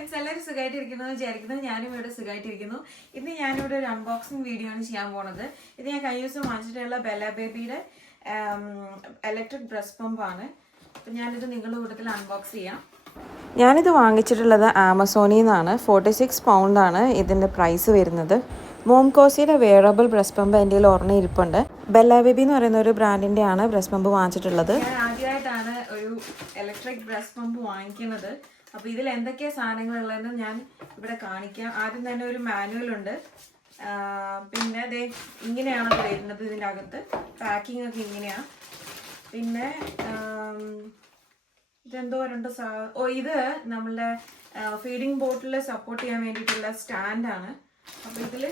Friends, എല്ലാവരും സുഖമായിട്ടിരിക്കുന്നു വിചാരിക്കുന്നു. ഞാനും ഇവിടെ സുഖമായിട്ടിരിക്കുന്നു. ഇന്ന് ഞാനിവിടെ ഒരു അൺബോക്സിങ് വീഡിയോ ആണ് ചെയ്യാൻ പോണത്. ഇത് ഞാൻ കഴിഞ്ഞ ദിവസം വാങ്ങിച്ചിട്ടുള്ള ബെല്ല ബേബിയുടെ ഇലക്ട്രിക് ബ്രസ്റ്റ് പമ്പാണ്. അപ്പം ഞാനിത് നിങ്ങളുടെ കൂട്ടത്തിൽ അൺബോക്സ് ചെയ്യാം. ഞാനിത് വാങ്ങിച്ചിട്ടുള്ളത് ആമസോണിൽ നിന്നാണ്. 46 പൗണ്ടാണ് ഇതിൻ്റെ പ്രൈസ് വരുന്നത്. മോംകോസിയുടെ വെയറബിൾ ബ്രസ്റ്റ് പമ്പ് എൻ്റെ കയ്യിൽ ഒരെണ്ണം ഇരിപ്പുണ്ട്. ബെല്ല ബേബി എന്ന് പറയുന്ന ഒരു ബ്രാൻഡിൻ്റെ ആണ് ബ്രസ്റ്റ് പമ്പ് വാങ്ങിച്ചിട്ടുള്ളത്. ഞാൻ ആദ്യമായിട്ടാണ് ഒരു ഇലക്ട്രിക് ബ്രസ്റ്റ് പമ്പ് വാങ്ങിക്കുന്നത്. അപ്പോൾ ഇതിൽ എന്തൊക്കെയാണ് സാധനങ്ങളുള്ളതെന്ന് ഞാൻ ഇവിടെ കാണിക്കാം. ആദ്യം തന്നെ ഒരു മാനുവൽ ഉണ്ട്. പിന്നെ അതേ ഇങ്ങനെയാണ് വരുന്നത്. ഇതിൻ്റെ അകത്ത് പാക്കിംഗ് ഒക്കെ ഇങ്ങനെയാണ്. പിന്നെ ഇതെന്തോ ഇത് നമ്മളുടെ ഫീഡിങ് ബോട്ടിൽ സപ്പോർട്ട് ചെയ്യാൻ വേണ്ടിയിട്ടുള്ള സ്റ്റാൻഡാണ്. അപ്പോൾ ഇതിൽ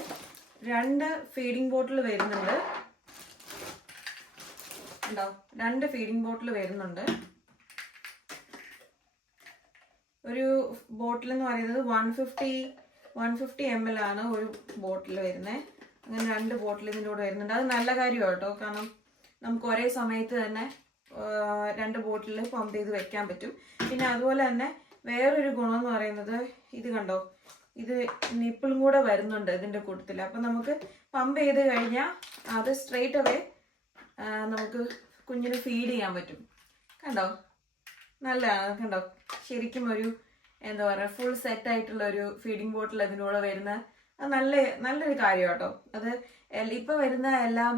2 ഫീഡിങ് ബോട്ടിൽ വരുന്നുണ്ട്. ഉണ്ടോ? 2 ഫീഡിങ് ബോട്ടിൽ വരുന്നുണ്ട്. ഒരു ബോട്ടിൽ എന്ന് പറയുന്നത് 150 ml ആണ് ഒരു ബോട്ടിൽ വരുന്നത്. അങ്ങനെ 2 ബോട്ടിൽ ഇതിൻ്റെ കൂടെ വരുന്നുണ്ട്. അത് നല്ല കാര്യമാണ് കേട്ടോ. കാരണം നമുക്ക് ഒരേ സമയത്ത് തന്നെ 2 ബോട്ടിൽ പമ്പ് ചെയ്ത് വെക്കാൻ പറ്റും. പിന്നെ അതുപോലെ തന്നെ വേറൊരു ഗുണം എന്ന് പറയുന്നത്, ഇത് കണ്ടോ, ഇത് നിപ്പിളും കൂടെ വരുന്നുണ്ട് ഇതിൻ്റെ കൂട്ടത്തിൽ. അപ്പം നമുക്ക് പമ്പ് ചെയ്ത് കഴിഞ്ഞാൽ അത് സ്ട്രെയിറ്റ് അവേ നമുക്ക് കുഞ്ഞിന് ഫീഡ് ചെയ്യാൻ പറ്റും. കണ്ടോ, നല്ലതാണ്. കണ്ടോ, ശരിക്കും ഒരു എന്താ പറയുക, ഫുൾ സെറ്റ് ആയിട്ടുള്ള ഒരു ഫീഡിങ് ബോട്ടിൽ അതിൻ്റെ കൂടെ വരുന്ന അത് നല്ലൊരു കാര്യം കേട്ടോ. അത് ഇപ്പം വരുന്ന എല്ലാം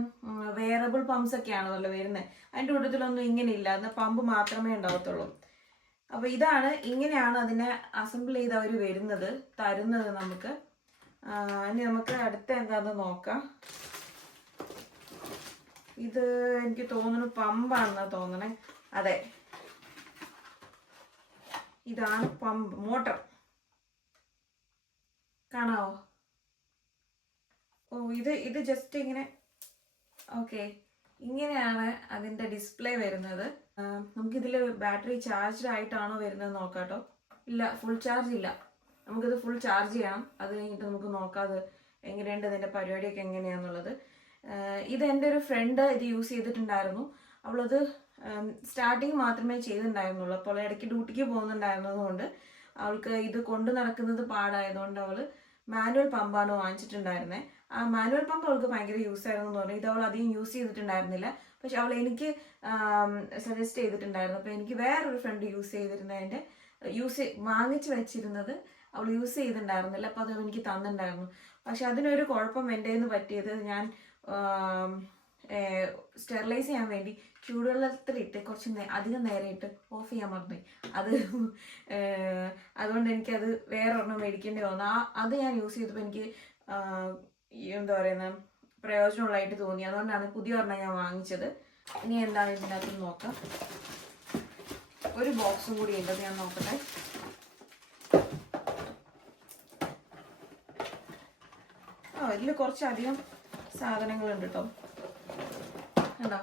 വെയറബിൾ പമ്പ്സ് ഒക്കെയാണല്ലോ വരുന്നത്. അതിൻ്റെ കൂട്ടത്തിലൊന്നും ഇങ്ങനെ ഇല്ല. അത് പമ്പ് മാത്രമേ ഉണ്ടാവത്തുള്ളൂ. അപ്പോൾ ഇങ്ങനെയാണ് അതിനെ അസംബിൾ ചെയ്ത് അവർ തരുന്നത് നമുക്ക്. ഇനി നമുക്ക് അടുത്ത എന്താണെന്ന് നോക്കാം. ഇത് എനിക്ക് തോന്നുന്നു പമ്പാണെന്ന് തോന്നണേ. അതെ, ഇതാണ് പമ്പ്, മോട്ടർ. കാണാവോ? ഇത് ജസ്റ്റ് ഇങ്ങനെ. ഓക്കെ, ഇങ്ങനെയാണ് അതിൻ്റെ ഡിസ്പ്ലേ വരുന്നത്. നമുക്കിതിൽ ബാറ്ററി ചാർജ്ഡ് ആയിട്ടാണോ വരുന്നത് നോക്കാട്ടോ. ഇല്ല, ഫുൾ ചാർജ് ഇല്ല. നമുക്കിത് ഫുൾ ചാർജ് ചെയ്യണം. അത് കഴിഞ്ഞിട്ട് നമുക്ക് നോക്കാം അത് എങ്ങനെയുണ്ട്, ഇതിൻ്റെ പരിപാടിയൊക്കെ എങ്ങനെയാണെന്നുള്ളത്. ഇത് എൻ്റെ ഒരു ഫ്രണ്ട് ഇത് യൂസ് ചെയ്തിട്ടുണ്ടായിരുന്നു. അവളത് സ്റ്റാർട്ടിങ് മാത്രമേ ചെയ്തിട്ടുണ്ടായിരുന്നുള്ളൂ. അപ്പോൾ ഇടയ്ക്ക് ഡ്യൂട്ടിക്ക് പോകുന്നുണ്ടായിരുന്നതുകൊണ്ട് അവൾക്ക് ഇത് കൊണ്ടു നടക്കുന്നത് പാടായതുകൊണ്ട് അവൾ മാനുവൽ പമ്പാണ് വാങ്ങിച്ചിട്ടുണ്ടായിരുന്നത്. ആ മാനുവൽ പമ്പ് അവൾക്ക് ഭയങ്കര യൂസ് ആയിരുന്നു എന്ന് പറഞ്ഞു. ഇത് അവൾ അധികം യൂസ് ചെയ്തിട്ടുണ്ടായിരുന്നില്ല. പക്ഷെ അവൾ എനിക്ക് സജസ്റ്റ് ചെയ്തിട്ടുണ്ടായിരുന്നു. അപ്പോൾ എനിക്ക് വേറൊരു ഫ്രണ്ട് വാങ്ങിച്ച് വെച്ചിരുന്നത് അവൾ യൂസ് ചെയ്തിട്ടുണ്ടായിരുന്നില്ല. അപ്പോൾ അത് എനിക്ക് തന്നിട്ടുണ്ടായിരുന്നു. പക്ഷെ അതിനൊരു കുഴപ്പം എൻ്റെ കയ്യിൽ നിന്ന് പറ്റിയത്, ഞാൻ സ്റ്റെറിലൈസ് ചെയ്യാൻ വേണ്ടി ചൂടുവെള്ളത്തിലിട്ട് കുറച്ച് അധികം നേരം ഇട്ട് ഓഫ് ചെയ്യാൻ മറന്നു. അതുകൊണ്ട് എനിക്കത് വേറെ ഒരെണ്ണം മേടിക്കേണ്ടി വന്നു. അത് ഞാൻ യൂസ് ചെയ്തപ്പോൾ എനിക്ക് എന്താ പറയുന്ന പ്രയോജനമുള്ളതായിട്ട് തോന്നി. അതുകൊണ്ടാണ് പുതിയ ഒരെണ്ണം ഞാൻ വാങ്ങിച്ചത്. ഇനി എന്താണ് ഇതിനകത്ത് നോക്കാം. ഒരു ബോക്സും കൂടി ഉണ്ടെന്ന് ഞാൻ നോക്കട്ടെ. ഇതിൽ കുറച്ചധികം സാധനങ്ങളുണ്ട് കേട്ടോ. കണ്ടോ,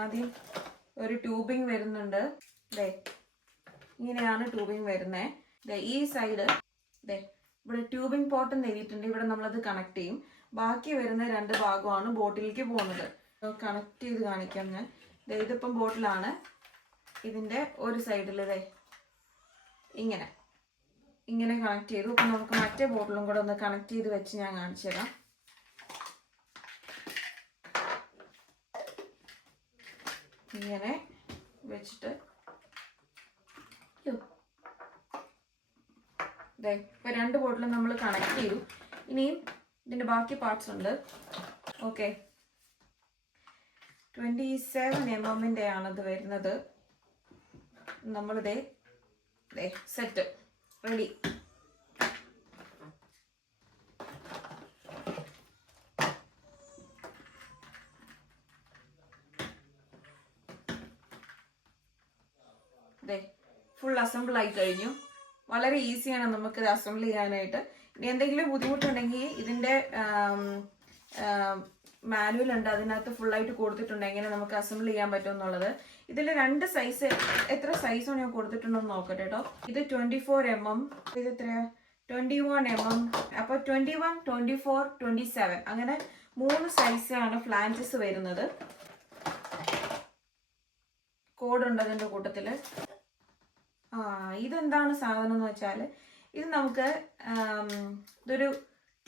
ആദ്യം ഒരു ട്യൂബിങ് വരുന്നുണ്ട്. ഇങ്ങനെയാണ് ട്യൂബിങ് വരുന്നത്. ഈ സൈഡ് ഇവിടെ ട്യൂബിങ് പോർട്ട് എന്ന് എഴുതിയിട്ടുണ്ട്. ഇവിടെ നമ്മളത് കണക്ട് ചെയ്യും. ബാക്കി വരുന്ന 2 ഭാഗമാണ് ബോട്ടിലേക്ക് പോകുന്നത്. കണക്ട് ചെയ്ത് കാണിക്കാം ഞാൻ. ഇതിപ്പം ബോട്ടിലാണ്. ഇതിൻ്റെ ഒരു സൈഡിൽ ഇങ്ങനെ കണക്ട് ചെയ്തു. അപ്പം നമുക്ക് മറ്റേ ബോട്ടിലും കൂടെ ഒന്ന് കണക്ട് ചെയ്ത് വെച്ച് ഞാൻ കാണിച്ചു തരാം. ഇങ്ങനെ വെച്ചിട്ട് ഇപ്പൊ 2 ബോട്ടിലും നമ്മൾ കണക്ട് ചെയ്തു. ഇനിയും ഇതിന്റെ ബാക്കി പാർട്സ് ഉണ്ട്. ഓക്കെ, 27 mm ആണത് വരുന്നത്. നമ്മളിതേ സെറ്റ് റെഡി. ഫുൾ അസംബിൾ ആയി കഴിഞ്ഞു. വളരെ ഈസിയാണ് നമുക്കിത് അസംബിൾ ചെയ്യാനായിട്ട്. ഇനി എന്തെങ്കിലും ബുദ്ധിമുട്ടുണ്ടെങ്കിൽ ഇതിൻ്റെ മാനുവൽ ഉണ്ട്, അതിനകത്ത് ഫുള്ളായിട്ട് കൊടുത്തിട്ടുണ്ട് എങ്ങനെ നമുക്ക് അസംബിൾ ചെയ്യാൻ പറ്റും എന്നുള്ളത്. ഇതിൽ 2 സൈസ്, എത്ര സൈസാണ് ഞാൻ കൊടുത്തിട്ടുണ്ടെന്ന് നോക്കട്ടെ കേട്ടോ. ഇത് 24 mm, ഇത് എത്രയാ, 21 mm. അപ്പോൾ 21, 24, 27 അങ്ങനെ 3 സൈസാണ് ഫ്ലാഞ്ചസ് വരുന്നത്. കോഡുണ്ട് അതിൻ്റെ കൂട്ടത്തിൽ. ഇതെന്താണ് സാധനം എന്ന് വെച്ചാൽ ഇത് നമുക്ക് ഇതൊരു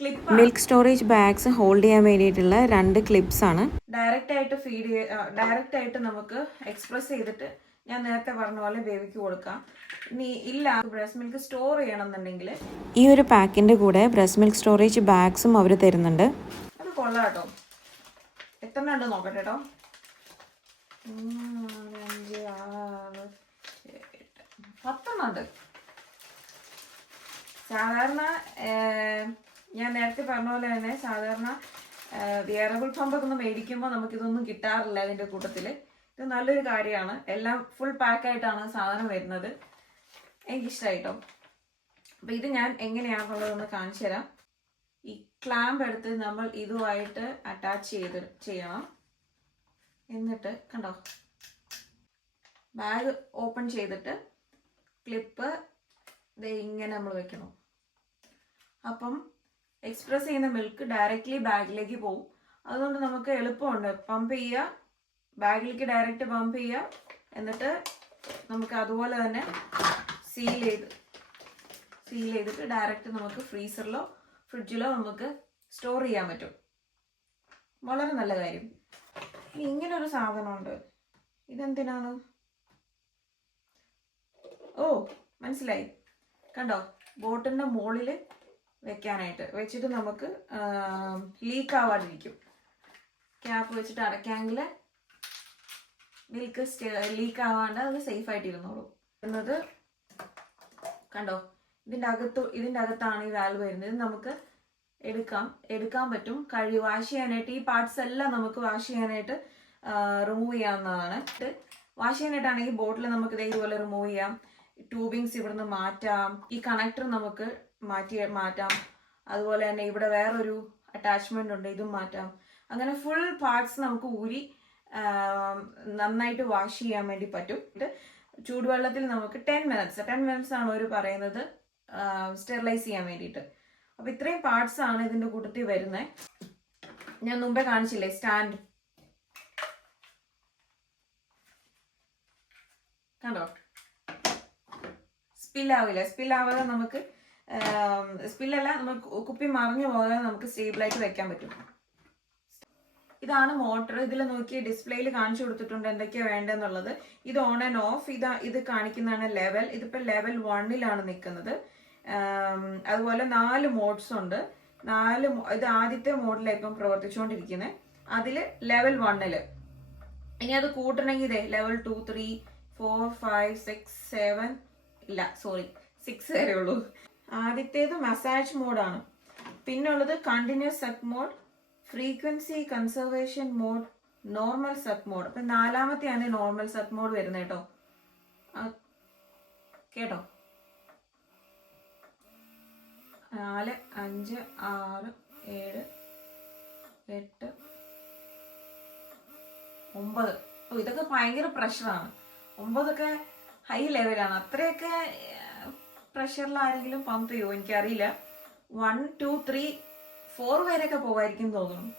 clip, milk storage bags hold ചെയ്യാൻ വേണ്ടിയിട്ടുള്ള 2 ക്ലിപ്സ് ആണ്. ഡയറക്റ്റ് ആയിട്ട് നമുക്ക് എക്സ്പ്രസ് ചെയ്തിട്ട് ഞാൻ നേരത്തെ പറഞ്ഞ പോലെ ബേബിക്ക് കൊടുക്കാം. ഇനി ഇല്ല ബ്രസ്റ്റ് മിൽക്ക് സ്റ്റോർ ചെയ്യണമെന്നുണ്ടെങ്കിൽ ഈ ഒരു പാക്കിൻ്റെ കൂടെ ബ്രസ്റ്റ് മിൽക്ക് സ്റ്റോറേജ് ബാഗ്സും അവർ തരുന്നുണ്ട്. അത് കൊള്ളാം കേട്ടോ. എത്ര ഉണ്ട് നോക്കട്ടെ കേട്ടോ. 5, 6, 10 ഉണ്ട്. സാധാരണ ഞാൻ നേരത്തെ പറഞ്ഞ പോലെ തന്നെ സാധാരണ വിയറബിൾ പമ്പൊക്കെ ഒന്ന് മേടിക്കുമ്പോൾ നമുക്കിതൊന്നും കിട്ടാറില്ല അതിൻ്റെ കൂട്ടത്തിൽ. ഇത് നല്ലൊരു കാര്യമാണ്. എല്ലാം ഫുൾ പാക്കായിട്ടാണ് സാധനം വരുന്നത്. എനിക്കിഷ്ടമായിട്ടോ. അപ്പം ഇത് ഞാൻ എങ്ങനെയാണെന്നുള്ളതൊന്ന് കാണിച്ചു തരാം. ഈ ക്ലാമ്പ് എടുത്ത് നമ്മൾ ഇതുമായിട്ട് അറ്റാച്ച് ചെയ്യണം. എന്നിട്ട് കണ്ടോ, ബാഗ് ഓപ്പൺ ചെയ്തിട്ട് ക്ലിപ്പ് ഇങ്ങനെ നമ്മൾ വെക്കണം. അപ്പം എക്സ്പ്രസ് ചെയ്യുന്ന മിൽക്ക് ഡയറക്റ്റ്ലി ബാഗിലേക്ക് പോകും. അതുകൊണ്ട് നമുക്ക് എളുപ്പമുണ്ട്. പമ്പ് ചെയ്യുക, ബാഗിലേക്ക് ഡയറക്റ്റ് പമ്പ് ചെയ്യുക, എന്നിട്ട് നമുക്ക് അതുപോലെ തന്നെ സീൽ ചെയ്തിട്ട് ഡയറക്റ്റ് നമുക്ക് ഫ്രീസറിലോ ഫ്രിഡ്ജിലോ നമുക്ക് സ്റ്റോർ ചെയ്യാൻ പറ്റും. വളരെ നല്ല കാര്യം. ഇനി ഇങ്ങനൊരു സാധനമുണ്ട്. ഇതെന്തിനാണ്? ഓ മനസ്സിലായി. കണ്ടോ, ബോട്ടിലിൻ്റെ മുകളിൽ വെക്കാനായിട്ട് വെച്ചിട്ട് നമുക്ക് ലീക്ക് ആവാതിരിക്കും. ക്യാപ്പ് വെച്ചിട്ട് അടയ്ക്കാമെങ്കിൽ മിൽക്ക് ലീക്ക് ആവാണ്ട് അത് സേഫായിട്ട് ഇരുന്നോളൂ. എന്നത് കണ്ടോ, ഇതിൻ്റെ അകത്താണ് ഈ വാൽവ് വരുന്നത്. ഇത് നമുക്ക് എടുക്കാൻ പറ്റും. വാഷ് ചെയ്യാനായിട്ട് ഈ പാർട്സ് എല്ലാം നമുക്ക് വാഷ് ചെയ്യാനായിട്ട് റിമൂവ് ചെയ്യാവുന്നതാണ്. വാഷ് ചെയ്യാനായിട്ടാണെങ്കിൽ ബോട്ടിൽ നമുക്ക് ഇതേപോലെ റിമൂവ് ചെയ്യാം. ട്യൂബിങ്സ് ഇവിടുന്ന് മാറ്റാം. ഈ കണക്ടർ നമുക്ക് മാറ്റാം. അതുപോലെ തന്നെ ഇവിടെ വേറൊരു അറ്റാച്ച്മെന്റ് ഉണ്ട്, ഇതും മാറ്റാം. അങ്ങനെ ഫുൾ പാർട്സ് നമുക്ക് ഊരി നന്നായിട്ട് വാഷ് ചെയ്യാൻ വേണ്ടി പറ്റും. ഇത് ചൂടുവെള്ളത്തിൽ നമുക്ക് 10 മിനിറ്റ്സ് ആണ് അവർ പറയുന്നത് സ്റ്റെറിലൈസ് ചെയ്യാൻ വേണ്ടിയിട്ട്. അപ്പൊ ഇത്രയും പാർട്സ് ആണ് ഇതിന്റെ കൂട്ടത്തിൽ വരുന്നത്. ഞാൻ മുമ്പേ കാണിച്ചില്ലേ സ്റ്റാൻഡ്, കണ്ടോ, സ്പില്ലാവാതെ നമുക്ക് നമുക്ക് കുപ്പി മറിഞ്ഞു പോകാതെ നമുക്ക് സ്റ്റേബിളായിട്ട് വെക്കാൻ പറ്റും. ഇതാണ് മോട്ടർ. ഇതിൽ നോക്കി ഡിസ്പ്ലേയിൽ കാണിച്ചു കൊടുത്തിട്ടുണ്ട് എന്തൊക്കെയാണ് വേണ്ടതെന്നുള്ളത്. ഇത് ഓൺ ആൻഡ് ഓഫ്. ഇത് കാണിക്കുന്നതാണ് ലെവൽ. ഇതിപ്പോൾ ലെവൽ 1ലാണ് നിൽക്കുന്നത്. അതുപോലെ 4 മോഡ്സ് ഉണ്ട്. ഇത് ആദ്യത്തെ മോഡിലാണ് ഇപ്പം പ്രവർത്തിച്ചുകൊണ്ടിരിക്കുന്നത്. അതിൽ ലെവൽ 1. ഇനി അത് കൂട്ടണമെങ്കിൽ ഇതേ ലെവൽ 2, 3, 4, 5, 6, 7 ഇല്ല സോറി 6 വരെ ഉള്ളൂ. ആദ്യത്തേത് മസാജ് മോഡാണ്. പിന്നുള്ളത് continuous suck mode, frequency conservation mode, normal suck mode. അപ്പൊ 4ാമത്തെയാണ് നോർമൽ സക്ക് മോഡ് വരുന്നത് കേട്ടോ. കേട്ടോ, 4, 5, 6, 7, 8, 9. ഇതൊക്കെ ഭയങ്കര പ്രഷറാണ്. 9ഒക്കെ ഹൈ ലെവലാണ്. അത്രയൊക്കെ പ്രഷറിൽ ആരെങ്കിലും പമ്പ് ചെയ്യുമോ എനിക്കറിയില്ല. 1, 2, 3, 4 വരെയൊക്കെ പോകായിരിക്കും തോന്നുന്നു.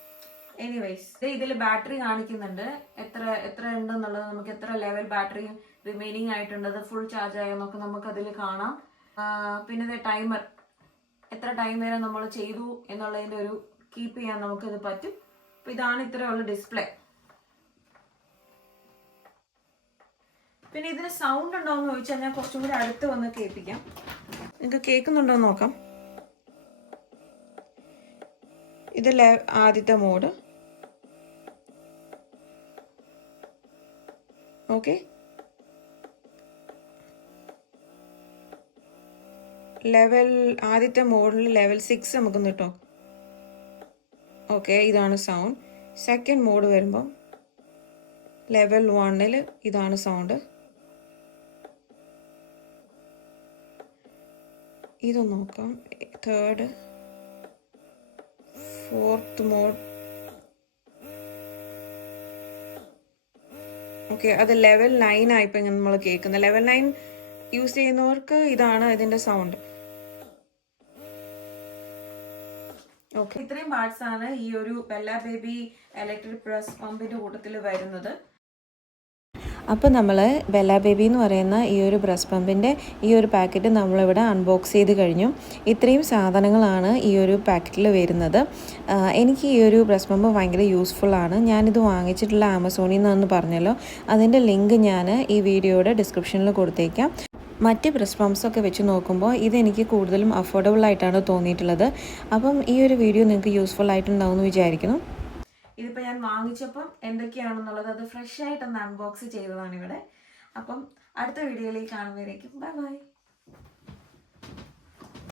എനിവേസ് ഇതിൽ ബാറ്ററി കാണിക്കുന്നുണ്ട് എത്ര ഉണ്ടെന്നുള്ളത്. നമുക്ക് എത്ര ലെവൽ ബാറ്ററി റിമൈനിങ് ആയിട്ടുള്ളത്, ഫുൾ ചാർജ് ആയെന്നൊക്കെ നമുക്ക് അതിൽ കാണാം. പിന്നെ ടൈമർ, എത്ര ടൈം വരെ നമ്മൾ ചെയ്തു എന്നുള്ളതിൻ്റെ ഒരു കീപ്പ് ചെയ്യാൻ നമുക്കത് പറ്റും. അപ്പൊ ഇതാണ് ഇത്രയുള്ള ഡിസ്പ്ലേ. പിന്നെ ഇതിന് സൗണ്ട് ഉണ്ടോ എന്ന് ചോദിച്ചാൽ ഞാൻ കുറച്ചും കൂടി അടുത്ത് വന്ന് കേൾപ്പിക്കാം. നിങ്ങൾക്ക് കേൾക്കുന്നുണ്ടോ എന്ന് നോക്കാം. ഇത് ആദ്യത്തെ മോഡ്. ഓക്കെ, ആദ്യത്തെ മോഡിൽ ലെവൽ 6 നമുക്ക് കിട്ടും. ഓക്കെ, ഇതാണ് സൗണ്ട്. സെക്കൻഡ് മോഡ് വരുമ്പം ലെവൽ 1 ഇതാണ് സൗണ്ട്. ഇത് നോക്കാം. Third, fourth mode. ഓക്കെ, അത് ലെവൽ 9 ആയിപ്പോൾ നമ്മൾ കേൾക്കുന്നത്. ലെവൽ 9 യൂസ് ചെയ്യുന്നവർക്ക് ഇതാണ് ഇതിന്റെ സൗണ്ട്. ഓക്കെ, ഇത്രയും പാർട്സ് ആണ് ഈ ഒരു ബെല്ല ബേബി ഇലക്ട്രിക് പ്രസ് പമ്പിന്റെ കൂട്ടത്തിൽ വരുന്നത്. അപ്പോൾ നമ്മൾ ബെല്ല ബേബി എന്ന് പറയുന്ന ഈ ഒരു ബ്രസ്റ്റ് പമ്പിൻ്റെ ഈ ഒരു പാക്കറ്റ് നമ്മളിവിടെ അൺബോക്സ് ചെയ്ത് കഴിഞ്ഞു. ഇത്രയും സാധനങ്ങളാണ് ഈ ഒരു പാക്കറ്റിൽ വരുന്നത്. എനിക്ക് ഈ ഒരു ബ്രസ്റ്റ് പമ്പ് ഭയങ്കര യൂസ്ഫുള്ളാണ്. ഞാനിത് വാങ്ങിച്ചിട്ടുള്ള ആമസോണിൽ നിന്നാണെന്ന് പറഞ്ഞല്ലോ, അതിൻ്റെ ലിങ്ക് ഞാൻ ഈ വീഡിയോയുടെ ഡിസ്ക്രിപ്ഷനിൽ കൊടുത്തേക്കാം. മറ്റ് ബ്രസ്റ്റ് പമ്പ്സൊക്കെ വെച്ച് നോക്കുമ്പോൾ ഇതെനിക്ക് കൂടുതലും അഫോർഡബിൾ ആയിട്ടാണ് തോന്നിയിട്ടുള്ളത്. അപ്പം ഈ ഒരു വീഡിയോ നിങ്ങൾക്ക് യൂസ്ഫുൾ ആയിട്ടുണ്ടാവുമെന്ന് വിചാരിക്കുന്നു. ഇതിപ്പോൾ ഞാൻ വാങ്ങിച്ചപ്പം എന്തൊക്കെയാണെന്നുള്ളത് അത് ഫ്രഷ് ആയിട്ടൊന്ന് അൺബോക്സ് ചെയ്തതാണ് ഇവിടെ. അപ്പം അടുത്ത വീഡിയോയിലേക്ക് കാണുമ്പോഴേക്കും ബൈ ബൈ.